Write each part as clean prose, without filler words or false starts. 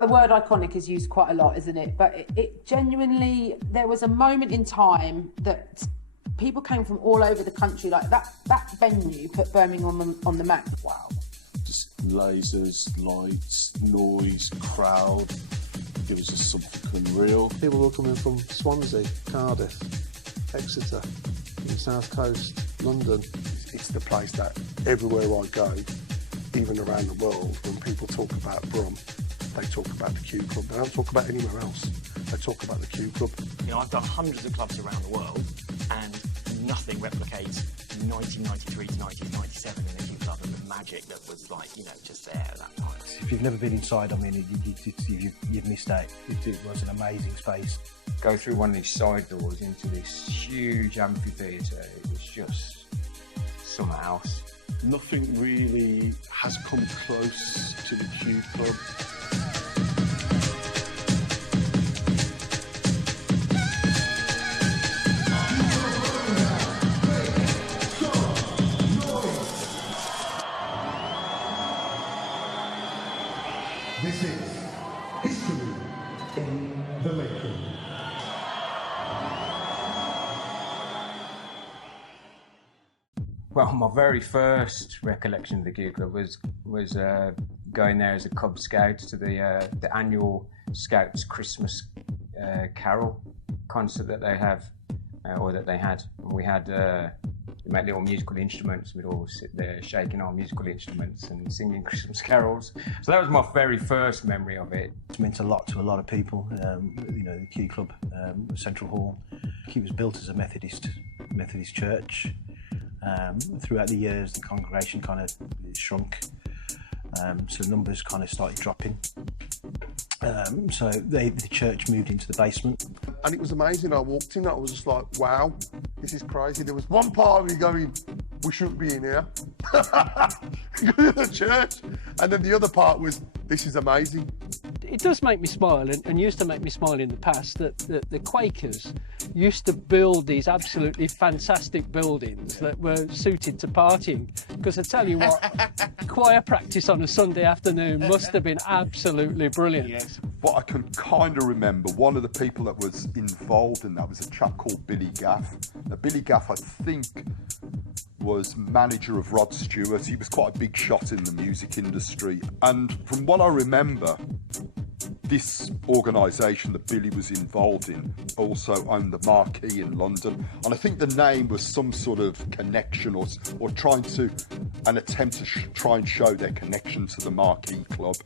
The word iconic is used quite a lot, isn't it? But it genuinely, there was a moment in time that people came from all over the country. Like that venue put Birmingham on the map. Wow. Just lasers, lights, noise, crowd. It was just something unreal. People were coming from Swansea, Cardiff, Exeter, the South Coast, London. It's the place that everywhere I go, even around the world, when people talk about Brum, they talk about the Q Club. They don't talk about anywhere else. They talk about the Q Club. You know, I've done hundreds of clubs around the world, and nothing replicates 1993 to 1997 in the Q Club and the magic that was, like, you know, just there at that time. If you've never been inside, I mean, you've missed out. It was an amazing space. Go through one of these side doors into this huge amphitheatre. It was just something else. Nothing really has come close to the Q Club. This is history in the making. Well, my very first recollection of the Q Club was going there as a Cub Scout to the annual Scouts Christmas Carol concert that they have, or that they had. And we had we made little musical instruments. We'd all sit there shaking our musical instruments and singing Christmas carols. So that was my very first memory of it. It's meant a lot to a lot of people. You know, the Marquee Club, Central Hall. It was built as a Methodist church. Throughout the years, the congregation kind of shrunk, so numbers kind of started dropping. So the church moved into the basement. And it was amazing. I walked in, I was just like, wow, this is crazy. There was one part of me going, we shouldn't be in here. The church. And then the other part was, this is amazing. It does make me smile, and used to make me smile in the past, that the Quakers used to build these absolutely fantastic buildings that were suited to partying. Because I tell you what, choir practice on a Sunday afternoon must have been absolutely brilliant. Yes. What I can kind of remember, one of the people that was involved in that was a chap called Billy Gaff. Now, Billy Gaff, I think, was manager of Rod Stewart. He was quite a big shot in the music industry. And from what I remember, this organisation that Billy was involved in also owned the Marquee in London. And I think the name was some sort of connection or trying to, an attempt to try and show their connection to the Marquee Club.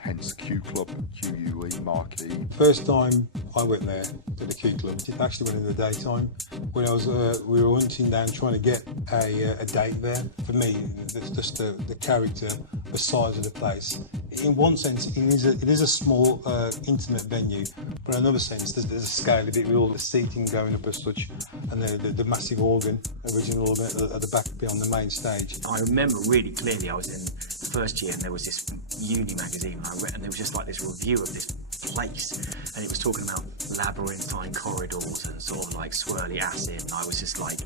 Hence Q Club, Q-U-E, Marquee. First time I went there to the Q Club, it actually went in the daytime. When I was, we were hunting down trying to get a date there. For me, just the character, the size of the place. In one sense, it is a small, intimate venue, but in another sense, there's a scale of it with all the seating going up as such, and the massive organ, original organ at the back beyond the main stage. I remember really clearly I was in the first year, and there was this uni magazine, and I read, and there was just like this review of this place, and it was talking about labyrinthine corridors and sort of like swirly acid, and I was just like,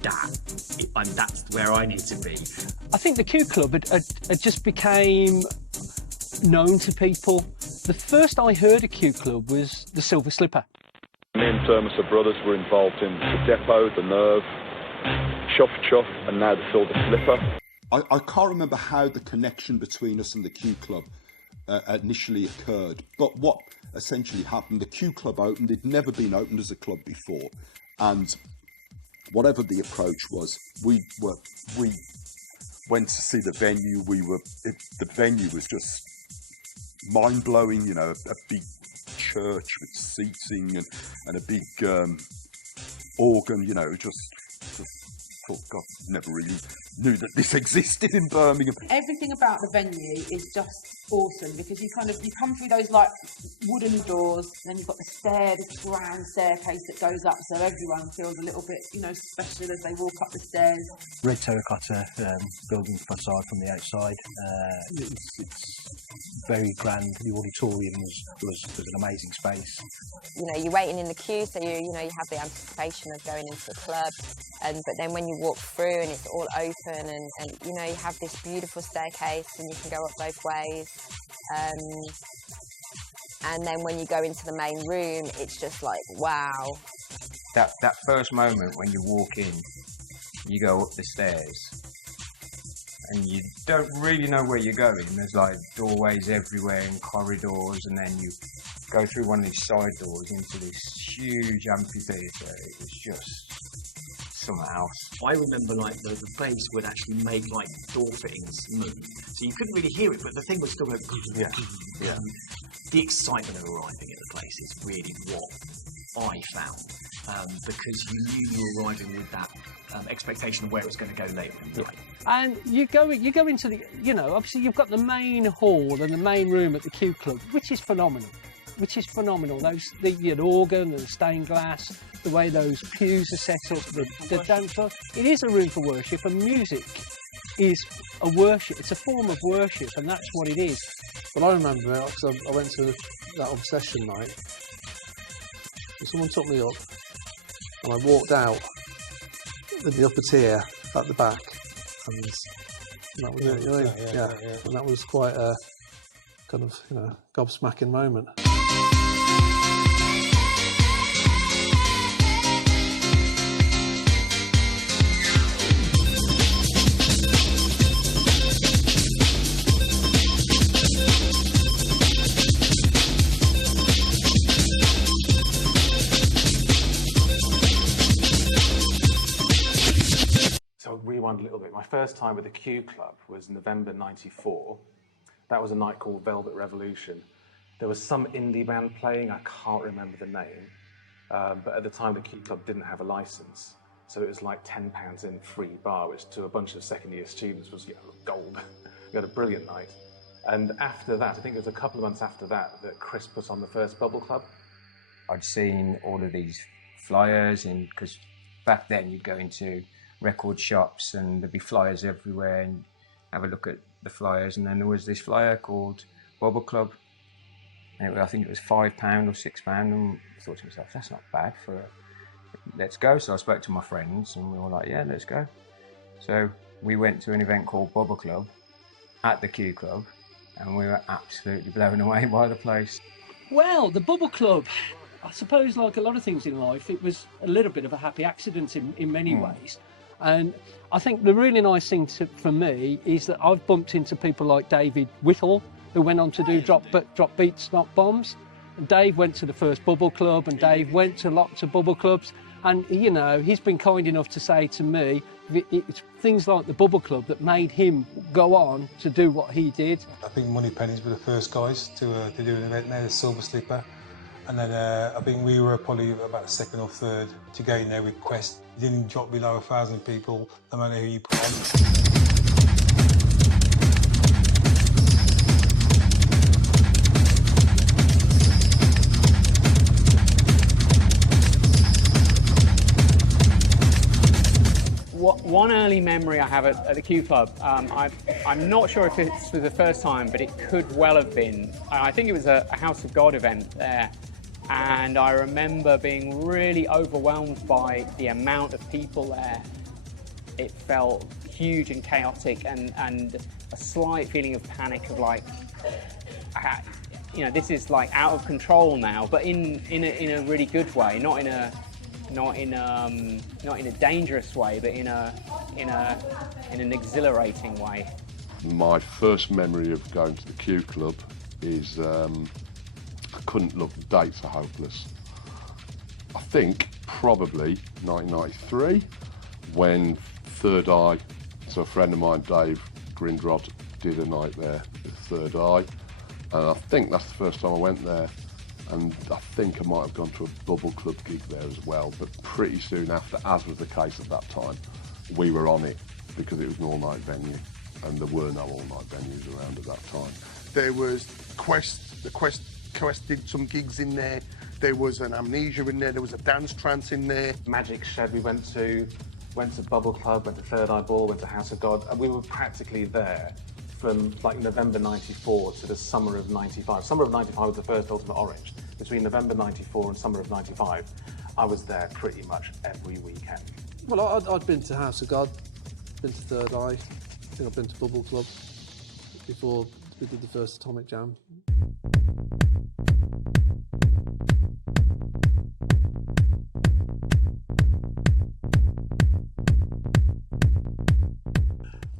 that's where I need to be. I think the Q Club had just became known to people. The first I heard of Q Club was the Silver Slipper. Me and Thermos are brothers were involved in the Depot, the Nerve, Chuff Chuff, and now the Silver Slipper. I can't remember how the connection between us and the Q Club initially occurred, but what essentially happened, the Q Club opened. It'd never been opened as a club before, and whatever the approach was, we went to see the venue. The venue was just mind-blowing, you know, a big church with seating and a big organ, you know, just thought, God, never really knew that this existed in Birmingham. Everything about the venue is just awesome, because you come through those like wooden doors, and then you've got this grand staircase that goes up, so everyone feels a little bit, you know, special as they walk up the stairs. Red terracotta building facade from the outside. It's very grand. The auditorium was an amazing space. You know, you're waiting in the queue, so you have the anticipation of going into the club, but then when you walk through and it's all open, and you know, you have this beautiful staircase and you can go up both ways. And then when you go into the main room, it's just like, wow. That first moment when you walk in, you go up the stairs, and you don't really know where you're going. There's like doorways everywhere and corridors, and then you go through one of these side doors into this huge amphitheatre. It was just something else. I remember like the bass would actually make like door fittings move, so you couldn't really hear it, but the thing would still go. Yeah. The excitement of arriving at the place is really what I found, because you knew you were arriving with that expectation of where it was going to go later in the night. And you go into the, obviously you've got the main hall and the main room at the Q Club, which is phenomenal. The organ and the stained glass, the way those pews are set up, the dance floor. It is a room for worship, and music is a worship. It's a form of worship, and that's what it is. Well, I remember it because I went to that Obsession night. And someone took me up, and I walked out in the upper tier at the back, and that was it. Yeah. And that was quite a kind of gobsmacking moment. Rewind a little bit. My first time with the Q Club was November '94. That was a night called Velvet Revolution. There was some indie band playing, I can't remember the name, but at the time the Q Club didn't have a license, so it was like £10 in free bar, which to a bunch of second-year students was gold. We had a brilliant night. And after that, I think it was a couple of months after that, that Chris put on the first Bubble Club. I'd seen all of these flyers, because back then you'd go into record shops and there'd be flyers everywhere, and have a look at the flyers, and then there was this flyer called Bubble Club, and I think it was £5 or £6, and I thought to myself, that's not bad let's go. So I spoke to my friends and we were like, yeah, let's go. So we went to an event called Bubble Club at the Q Club, and we were absolutely blown away by the place. Well, the Bubble Club, I suppose like a lot of things in life, it was a little bit of a happy accident in many ways. And I think the really nice thing for me is that I've bumped into people like David Whittle, who went on to do Drop Beats, Not Bombs. And Dave went to the first Bubble Club, and Dave went to lots of Bubble Clubs. And, he's been kind enough to say to me, it's things like the Bubble Club that made him go on to do what he did. I think Money Pennies were the first guys to do an event there, the Silver Slipper. And then I think we were probably about second or third to get in there with Quest. You didn't drop below 1,000 people, no matter who you put on. One early memory I have at the Q Club, I'm not sure if this was the first time, but it could well have been. I think it was a House of God event there. And I remember being really overwhelmed by the amount of people there. It felt huge and chaotic, and a slight feeling of panic of like, this is like out of control now, but in a really good way, not in a dangerous way, but in an exhilarating way. My first memory of going to the Q Club is. I couldn't look, the dates are hopeless. I think probably 1993 when Third Eye, so a friend of mine, Dave Grindrod, did a night there with Third Eye, and I think that's the first time I went there, and I think I might have gone to a Bubble Club gig there as well, but pretty soon after, as was the case at that time, we were on it because it was an all-night venue, and there were no all-night venues around at that time. There was Quest did some gigs in there. There was an Amnesia in there. There was a dance trance in there. Magic Shed we went to Bubble Club, went to Third Eye Ball, went to House of God, and we were practically there from like November '94 to the summer of '95. Summer of '95 was the first Ultimate Orange. Between November '94 and summer of '95, I was there pretty much every weekend. Well, I'd been to House of God, been to Third Eye, I think I've been to Bubble Club before we did the first Atomic Jam.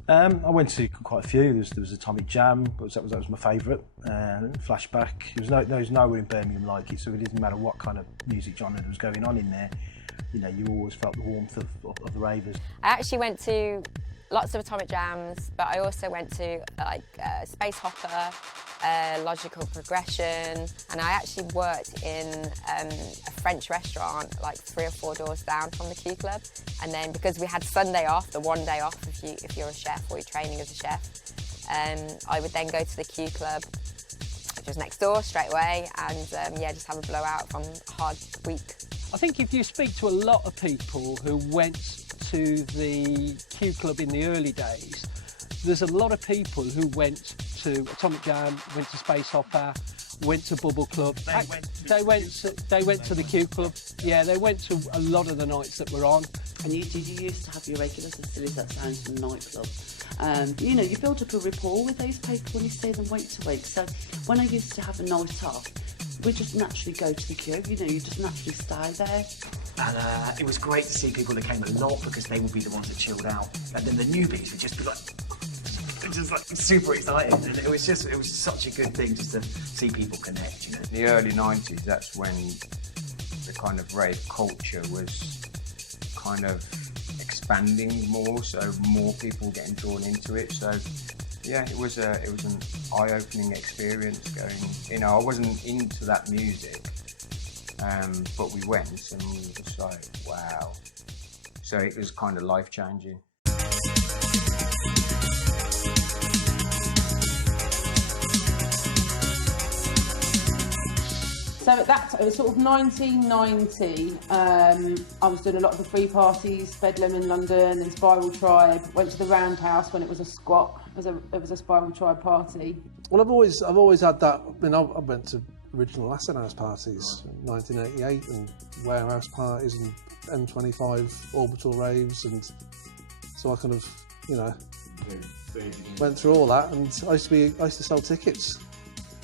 I went to quite a few. There was Atomic Jam, but that was my favourite. Flashback. There was nowhere in Birmingham like it, so it didn't matter what kind of music genre was going on in there. You know, you always felt the warmth of the ravers. I actually went to lots of Atomic Jams, but I also went to like Space Hopper, Logical Progression, and I actually worked in a French restaurant like 3 or 4 doors down from the Q Club. And then because we had Sunday off, the one day off if you're a chef or you're training as a chef, I would then go to the Q Club, which was next door straight away, and yeah, just have a blowout from a hard week. I think if you speak to a lot of people who went to the Q Club in the early days, there's a lot of people who went to Atomic Jam, went to Space Hopper, went to Bubble Club. They went to the Q Club. Yeah, they went to a lot of the nights that were on. And did you used to have your regulars, as silly as that sounds, from the nightclub? You know, you build up a rapport with those people when you see them week to week. So when I used to have a night off, we just naturally go to the Q. You know, you just naturally stay there. And it was great to see people that came a lot because they would be the ones that chilled out. And then the newbies would just be like, just like super excited. And it was such a good thing just to see people connect, you know. In the early 90s, that's when the kind of rave culture was kind of expanding more, so more people getting drawn into it. So yeah, it was an eye-opening experience going. You know, I wasn't into that music, but we went and we were just like, wow. So it was kind of life-changing. So at that time, it was sort of 1990, I was doing a lot of the free parties, Bedlam in London and Spiral Tribe, went to the Roundhouse when it was a squat, it was a Spiral Tribe party. Well, I've always had that. I mean, I went to original Acid House parties, 1988, and Warehouse parties, and M25 orbital raves, and so I kind of, you know, went through all that, and I used to sell tickets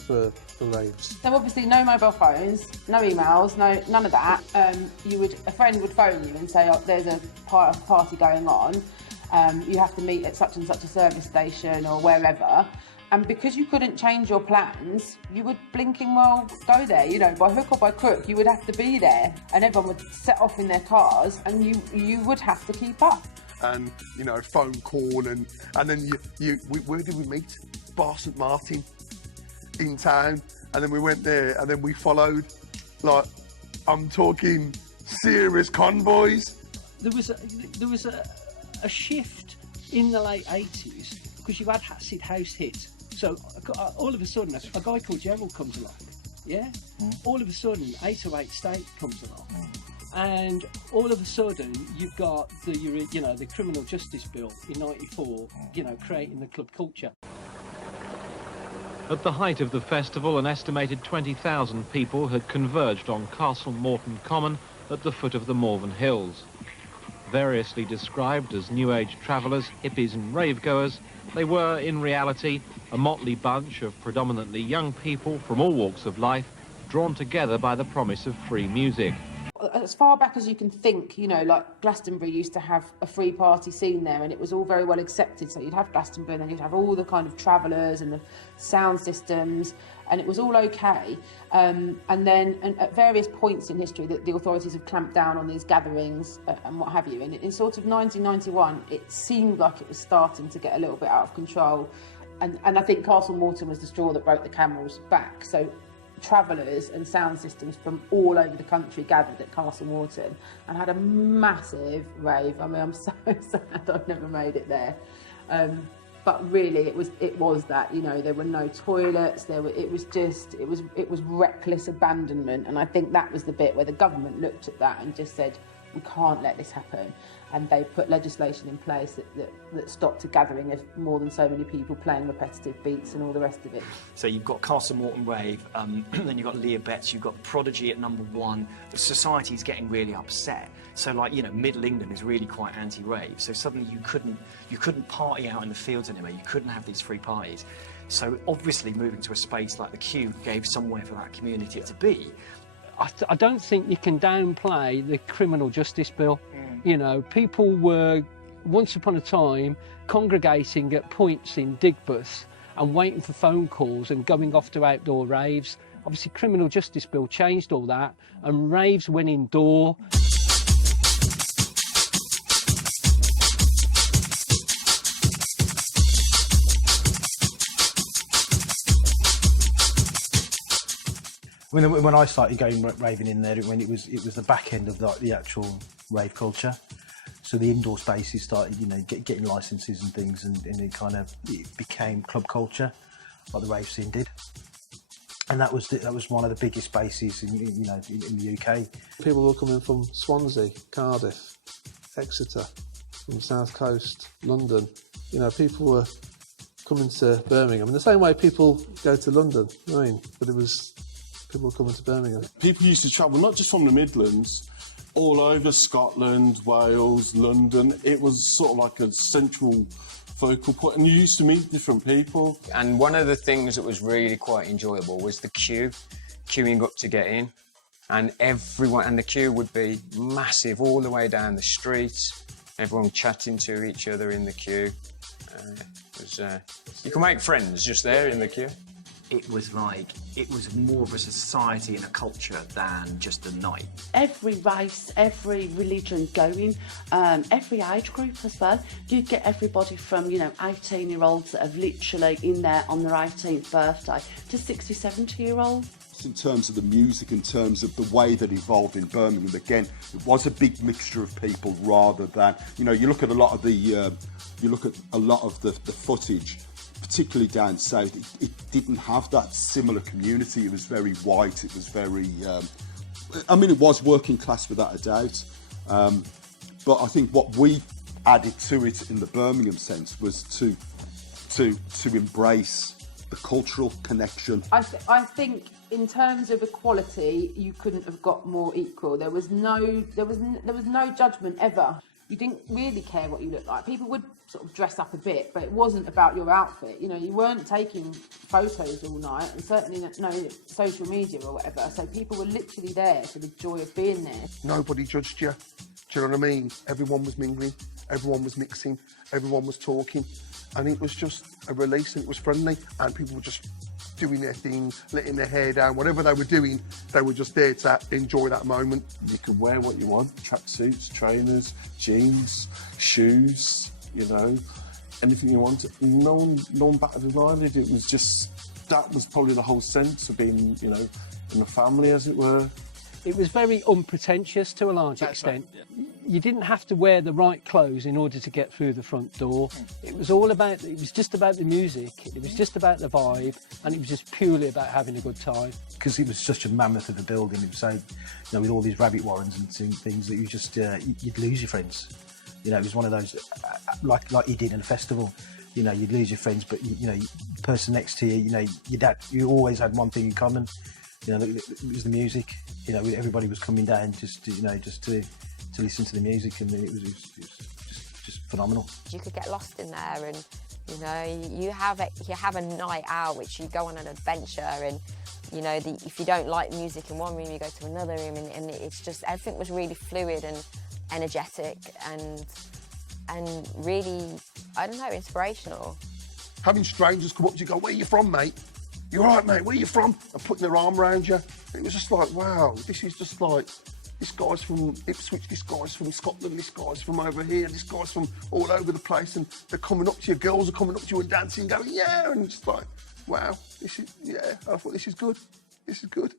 for raves. So obviously no mobile phones, no emails, none of that. A friend would phone you and say, oh, there's a party going on, you have to meet at such and such a service station or wherever. And because you couldn't change your plans, you would blinking well go there, you know, by hook or by crook, you would have to be there, and everyone would set off in their cars, and you would have to keep up. And, you know, phone call, and then where did we meet? Bar St Martin in town, and then we went there, and then we followed, like, I'm talking serious convoys. There was a shift in the late 80s because you had acid house hits. So all of a sudden, a guy called Gerald comes along, yeah? All of a sudden, 808 State comes along, and all of a sudden, you've got the Criminal Justice Bill in '94, you know, creating the club culture. At the height of the festival, an estimated 20,000 people had converged on Castle Morton Common at the foot of the Morven Hills. Variously described as New Age travellers, hippies and rave-goers, they were, in reality, a motley bunch of predominantly young people from all walks of life, drawn together by the promise of free music. As far back as you can think, you know, like Glastonbury used to have a free party scene there, and it was all very well accepted. So you'd have Glastonbury, and then you'd have all the kind of travellers and the sound systems, and it was all okay. And then at various points in history, the authorities have clamped down on these gatherings and what have you. And in sort of 1991, it seemed like it was starting to get a little bit out of control. And I think Castle Morton was the straw that broke the camel's back. So travellers and sound systems from all over the country gathered at Castle Morton and had a massive rave. I mean, I'm so sad I've never made it there. But really, it was that, you know, there were no toilets. It was reckless abandonment, and I think that was the bit where the government looked at that and just said, we can't let this happen. and they put legislation in place that stopped a gathering of more than so many people playing repetitive beats and all the rest of it. So you've got Castle Morton Rave, then you've got Leah Betts, you've got Prodigy at #1. The society's getting really upset. So, like, you know, Middle England is really quite anti-rave. So suddenly you couldn't party out in the fields anymore. You couldn't have these free parties. So obviously moving to a space like the Q gave somewhere for that community to be. I don't think you can downplay the criminal justice bill. You know, people were once upon a time congregating at points in Digbus and waiting for phone calls and going off to outdoor raves. Obviously, criminal justice bill changed all that, and raves went indoor. When I started going raving in there, when it was the back end of the actual rave culture. So the indoor spaces started, you know, getting licenses and things, and it became club culture, like the rave scene did. And that was one of the biggest spaces in the UK. People were coming from Swansea, Cardiff, Exeter, from the South Coast, London. You know, people were coming to Birmingham in the same way people go to London. I mean, but it was. People were coming to Birmingham. People used to travel not just from the Midlands, all over Scotland, Wales, London. It was sort of like a central focal point, and you used to meet different people. And one of the things that was really quite enjoyable was the queuing up to get in, and the queue would be massive all the way down the streets. Everyone chatting to each other in the queue. You can make friends just there in the queue. It was more of a society and a culture than just a night. Every race, every religion going, every age group as well. You get everybody from, 18-year-olds that have literally in there on their 18th birthday to 60, 70-year-olds. In terms of the music, in terms of the way that it evolved in Birmingham, again, it was a big mixture of people rather than, you look at a lot of the footage, particularly down south, it didn't have that similar community. It was very white, it was very, it was working class without a doubt. But I think what we added to it in the Birmingham sense was to embrace the cultural connection. I think in terms of equality, you couldn't have got more equal. There was no judgment ever. You didn't really care what you looked like. People would sort of dress up a bit, but it wasn't about your outfit. You weren't taking photos all night, and certainly no social media or whatever. So people were literally there for the joy of being there. Nobody judged you. Do you know what I mean? Everyone was mingling, everyone was mixing, everyone was talking, and it was just a release, and it was friendly, and people were just doing their thing, letting their hair down, whatever they were doing, they were just there to enjoy that moment. You could wear what you want, tracksuits, trainers, jeans, shoes, anything you wanted. No one batted an eyelid. It was just, that was probably the whole sense of being, in a family, as it were. It was very unpretentious to a large extent. Right, yeah. You didn't have to wear the right clothes in order to get through the front door. It was just about the music, it was just about the vibe, and it was just purely about having a good time. Because it was such a mammoth of a building, it was so, with all these rabbit warrens and things that you just, you'd lose your friends. It was one of those, like you did in a festival. You'd lose your friends, but the person next to you, you always had one thing in common. It was the music. Everybody was coming down just to listen to the music, and it was just phenomenal. You could get lost in there, and you have a night out which you go on an adventure, and if you don't like music in one room, you go to another room, and it's just everything was really fluid and energetic and really, I don't know, inspirational. Having strangers come up to you, go, "Where are you from, mate? You all right, mate? Where are you from?" And putting their arm around you. It was just like, wow, this is just like, this guy's from Ipswich, this guy's from Scotland, this guy's from over here, this guy's from all over the place, and they're coming up to you, girls are coming up to you and dancing, going, yeah, and just like, wow, I thought this is good, this is good.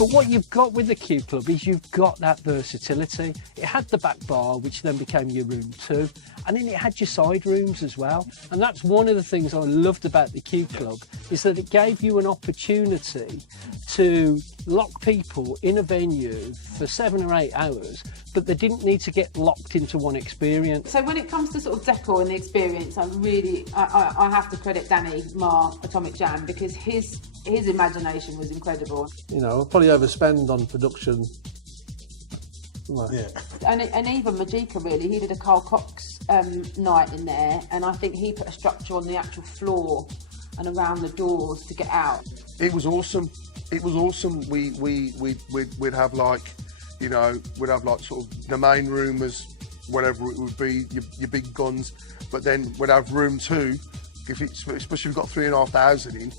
But what you've got with the Q Club is you've got that versatility. It had the back bar, which then became your room 2, and then it had your side rooms as well. And that's one of the things I loved about the Q Club, is that it gave you an opportunity to lock people in a venue for 7 or 8 hours, but they didn't need to get locked into one experience. So when it comes to sort of decor and the experience, I have to credit Danny Marr, Atomic Jam, because his imagination was incredible. You know, I'll probably overspend on production. Yeah. And even Majika, really, he did a Carl Cox night in there, and I think he put a structure on the actual floor and around the doors to get out. It was awesome. It was awesome. We'd have like, you know, we'd have like sort of the main room as whatever it would be, your big guns, but then we'd have room 2, especially if you've got 3,500 in.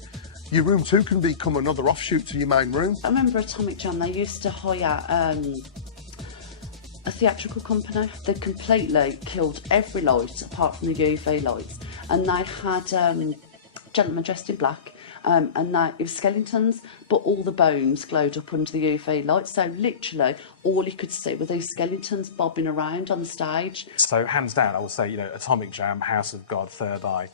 Your room 2 can become another offshoot to your main room. I remember Atomic Jam, they used to hire a theatrical company. They completely killed every light apart from the UV lights, and they had gentlemen dressed in black, and it was skeletons, but all the bones glowed up under the UV light, so literally all you could see were these skeletons bobbing around on the stage. So hands down, I would say, you know, Atomic Jam, House of God, Third Eye,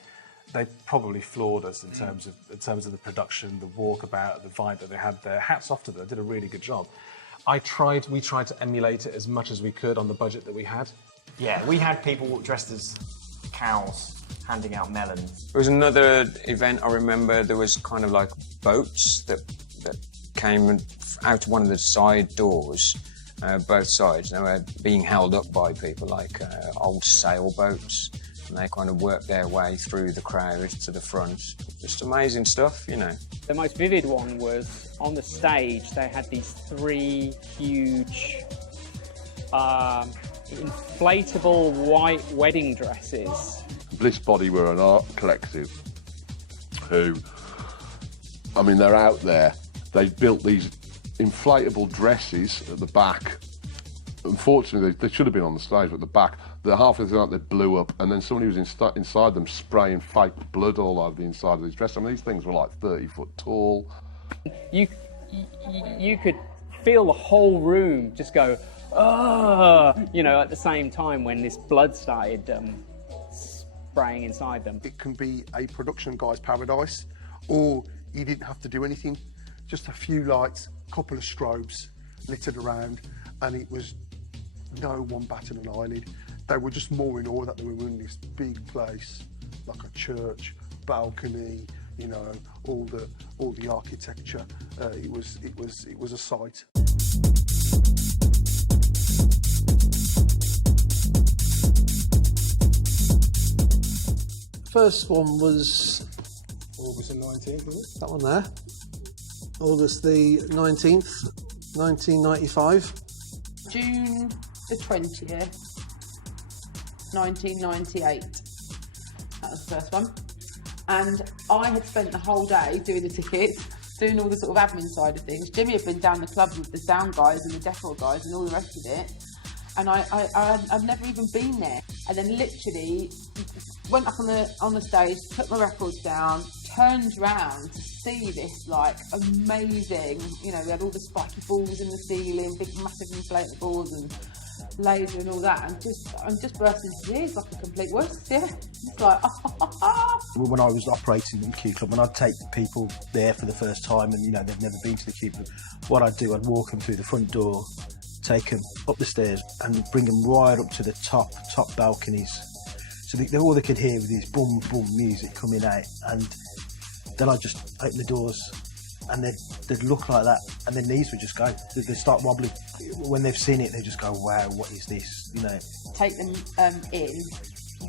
they probably floored us in terms of the production, the walkabout, the vibe that they had there. Hats off to them, they did a really good job. We tried to emulate it as much as we could on the budget that we had. Yeah, we had people dressed as cows handing out melons. There was another event I remember, there was kind of like boats that came out one of the side doors, both sides. They were being held up by people, like old sailboats, and they kind of worked their way through the crowd to the front. Just amazing stuff, you know. The most vivid one was on the stage, they had these 3 huge inflatable white wedding dresses. Bliss Body were an art collective who, I mean, they're out there. They built these inflatable dresses at the back. Unfortunately, they should have been on the stage, but at the back, half of the night they blew up, and then somebody was inside them spraying fake blood all over the inside of these dresses. I mean, these things were like 30 foot tall. You could feel the whole room just go, oh, you know, at the same time when this blood started spraying inside them. It can be a production guy's paradise, or you didn't have to do anything. Just a few lights, couple of strobes littered around, and it was no one batted an eyelid. They were just more in awe that they were in this big place, like a church, balcony, you know, all the architecture. It was a sight. First one was August the 19th, was it? that one there. August the 19th, 1995. June the 20th, 1998. That was the first one. And I had spent the whole day doing the tickets, doing all the sort of admin side of things. Jimmy had been down the club with the sound guys and the decor guys and all the rest of it. And I've never even been there. And then literally went up on the stage, put my records down, turned round to see this like amazing, you know, we had all the spiky balls in the ceiling, big massive inflatable balls and laser and all that, and I'm just bursting into tears like a complete wuss, yeah. It's like, When I was operating in the Q Club, and I'd take people there for the first time and, you know, they've never been to the Q Club, what I'd do, I'd walk them through the front door, take them up the stairs and bring them right up to the top balconies. So all they could hear was this boom, boom music coming out, and then I'd just open the doors and they'd look like that, and their knees would just go. They'd start wobbling. When they've seen it, they just go, wow, what is this? You know. Take them in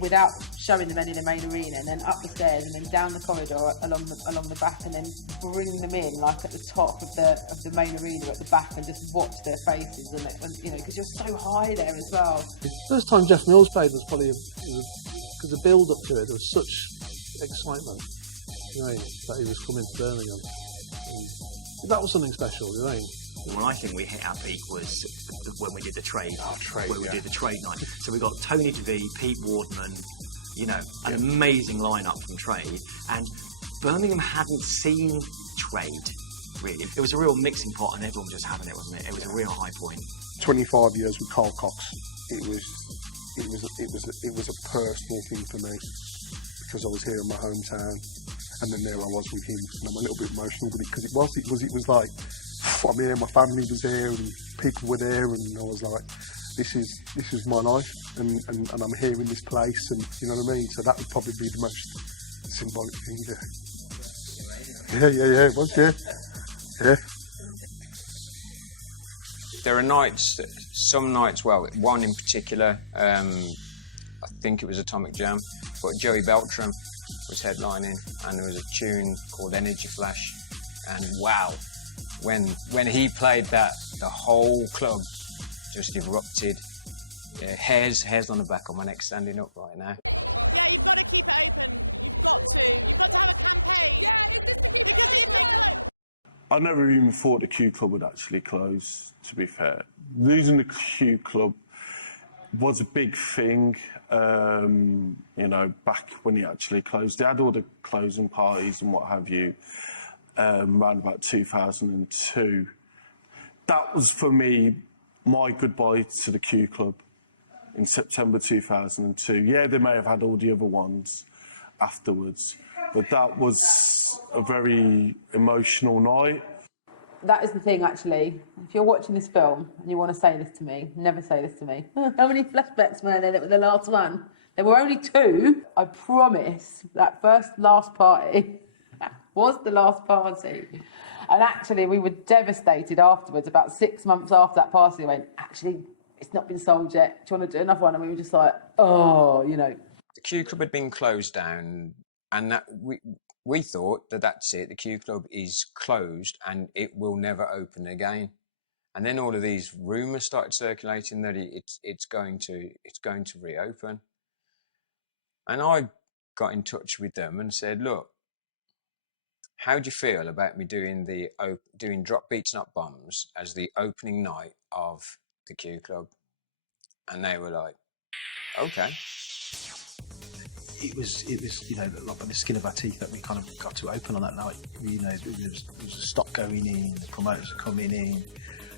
without showing them any of the main arena, and then up the stairs and then down the corridor along the back, and then bring them in like at the top of the main arena at the back, and just watch their faces and you know, because you're so high there as well. First time Jeff Mills played was probably because the build up to it, there was such excitement, you know, that he was coming to Birmingham. And that was something special, you know. Well, I think we hit our peak was when we did the trade. We did the trade night. So we got Tony DeVee, Pete Wardman, you know, an amazing lineup from trade. And Birmingham hadn't seen trade really. It was a real mixing pot and everyone was just having it, wasn't it? It was a real high point. 25 years with Carl Cox, it was a personal thing for me because I was here in my hometown, and then there I was with him, and I'm a little bit emotional with it because it was like I'm here, my family was there, and people were there, and I was like, this is my life, and I'm here in this place, and you know what I mean. So that would probably be the most symbolic thing. Yeah, it was, yeah. There are nights, some nights, well, one in particular, I think it was Atomic Jam, but Joey Beltram was headlining, and there was a tune called Energy Flash, and wow, when he played that, the whole club just erupted. Yeah, hairs on the back of my neck standing up right now. I never even thought the Q Club would actually close, to be fair. Losing the Q Club was a big thing, you know, back when it actually closed. They had all the closing parties and what have you, around about 2002. That was, for me, my goodbye to the Q Club in September 2002. Yeah, they may have had all the other ones afterwards, but that was a very emotional night. That is the thing, actually. If you're watching this film and you want to say this to me, never say this to me. How many flashbacks were there that were the last one? There were only 2. I promise that last party was the last party. And actually, we were devastated afterwards. About 6 months after that party, we went, actually, it's not been sold yet. Do you want to do another one? And we were just like, oh, you know. The Q Club had been closed down, and that we thought that that's it. The Q Club is closed and it will never open again. And then all of these rumours started circulating that it's going to reopen. And I got in touch with them and said, look, how do you feel about me doing Drop Beats Not Bombs as the opening night of the Q Club? And they were like, okay. It was, you know, like by the skin of our teeth that we kind of got to open on that night. You know, there was a stock going in, the promoters were coming in,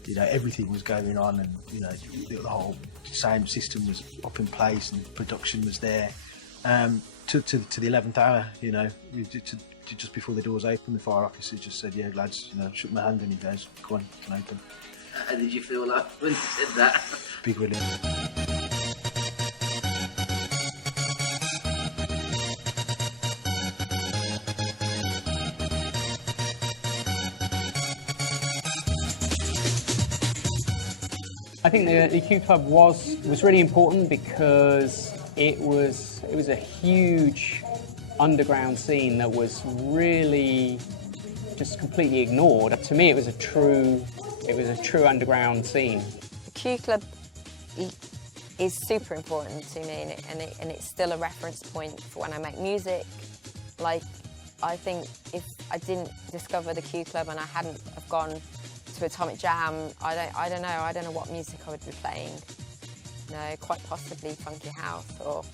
you know, everything was going on, and you know, the whole sound system was up in place and production was there. To the 11th hour, you know, just before the doors opened, the fire officer just said, "Yeah, lads, you know," shook my hand and he goes, "Go on, you can open." How did you feel like when you said that? Big relief. I think the Q Club was really important because it was a huge underground scene that was really just completely ignored. To me, it was a true underground scene. The Q Club is super important to me, and it's still a reference point for when I make music. Like, I think if I didn't discover the Q Club and I hadn't have gone to Atomic Jam, I don't know what music I would be playing. No, quite possibly funky house or.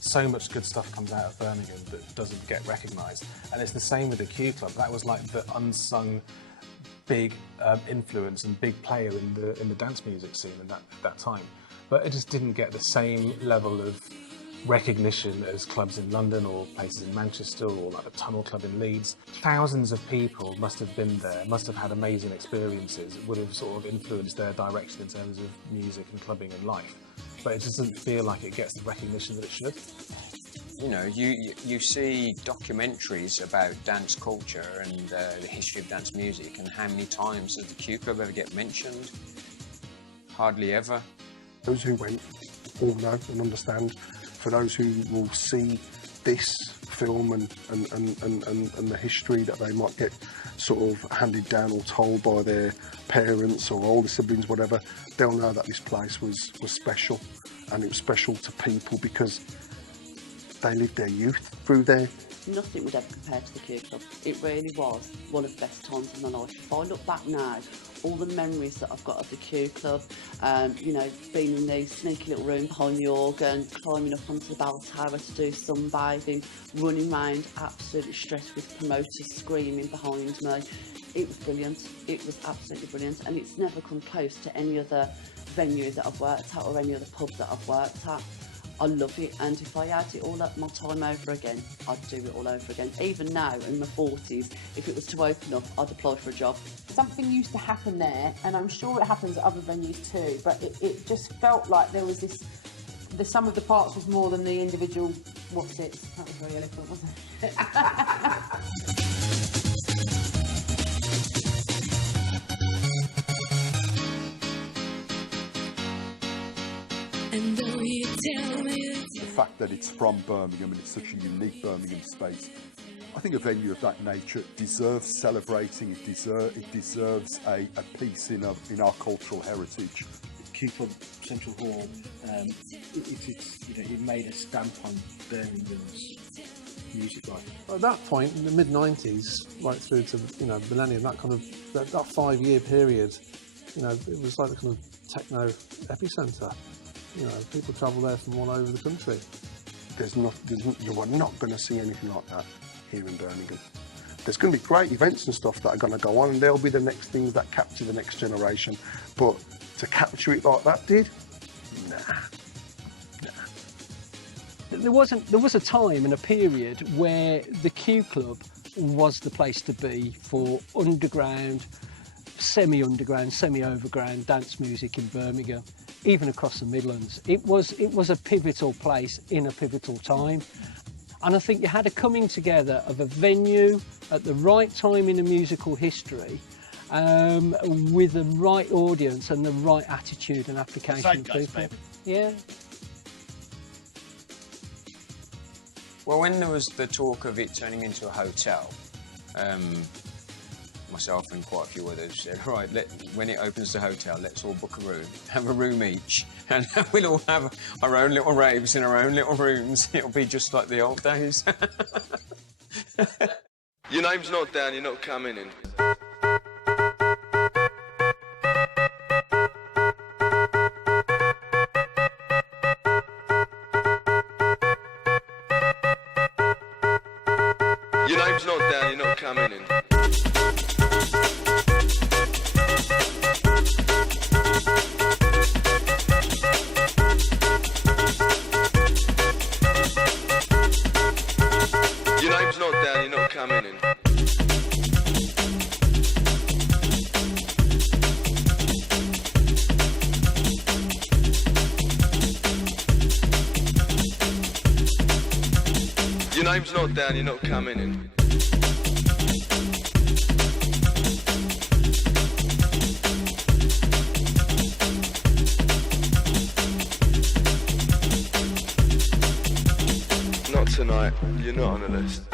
So much good stuff comes out of Birmingham that doesn't get recognised, and it's the same with the Q Club. That was like the unsung big influence and big player in the dance music scene in that time, but it just didn't get the same level of recognition as clubs in London or places in Manchester or like the Tunnel Club in Leeds. Thousands of people must have been there, must have had amazing experiences. It would have sort of influenced their direction in terms of music and clubbing and life. But it just doesn't feel like it gets the recognition that it should. You know, you see documentaries about dance culture and the history of dance music, and how many times does the Q Club ever get mentioned? Hardly ever. Those who went all know and understand. For those who will see this film and the history that they might get sort of handed down or told by their parents or older siblings, whatever, they'll know that this place was special, and it was special to people because they lived their youth through there. nothing would ever compare to the Q Club. It really was one of the best times of my life. If I look back now, all the memories that I've got of the Q Club, you know, being in the sneaky little room behind the organ, climbing up onto the bell tower to do sunbathing, running around absolutely stressed with promoters screaming behind me. It was brilliant. It was absolutely brilliant, and it's never come close to any other venue that I've worked at or any other pub that I've worked at. I love it, and if I had it all up my time over again, I'd do it all over again. Even now, in my 40s, if it was to open up, I'd apply for a job. Something used to happen there, and I'm sure it happens at other venues too, but it just felt like there was this, the sum of the parts was more than the individual what's it. That was very eloquent, wasn't it? The fact that it's from Birmingham and it's such a unique Birmingham space, I think a venue of that nature deserves celebrating. It deserves a piece in our cultural heritage. Marquee Club, Central Hall, it made a stamp on Birmingham's music life. At that point, in the mid-90s, right through to millennium, that kind of that 5-year period, it was like the kind of techno epicentre. People travel there from all over the country. You are not going to see anything like that here in Birmingham. There's going to be great events and stuff that are going to go on, and they'll be the next things that capture the next generation. But to capture it like that did, nah. There was a time and a period where the Q Club was the place to be for underground, semi-underground, semi-overground dance music in Birmingham, even across the Midlands. It was a pivotal place in a pivotal time. And I think you had a coming together of a venue at the right time in the musical history, with the right audience and the right attitude and application of people. Baby. Yeah. Well, when there was the talk of it turning into a hotel, myself and quite a few others said, right, when it opens the hotel, let's all book a room, have a room each, and we'll all have our own little raves in our own little rooms. It'll be just like the old days. Your name's not down, you're not coming in. Your name's not down, you're not coming in. Your name's not down, you're not coming in. Your name's not down, you're not coming in. Not tonight, you're not on the list.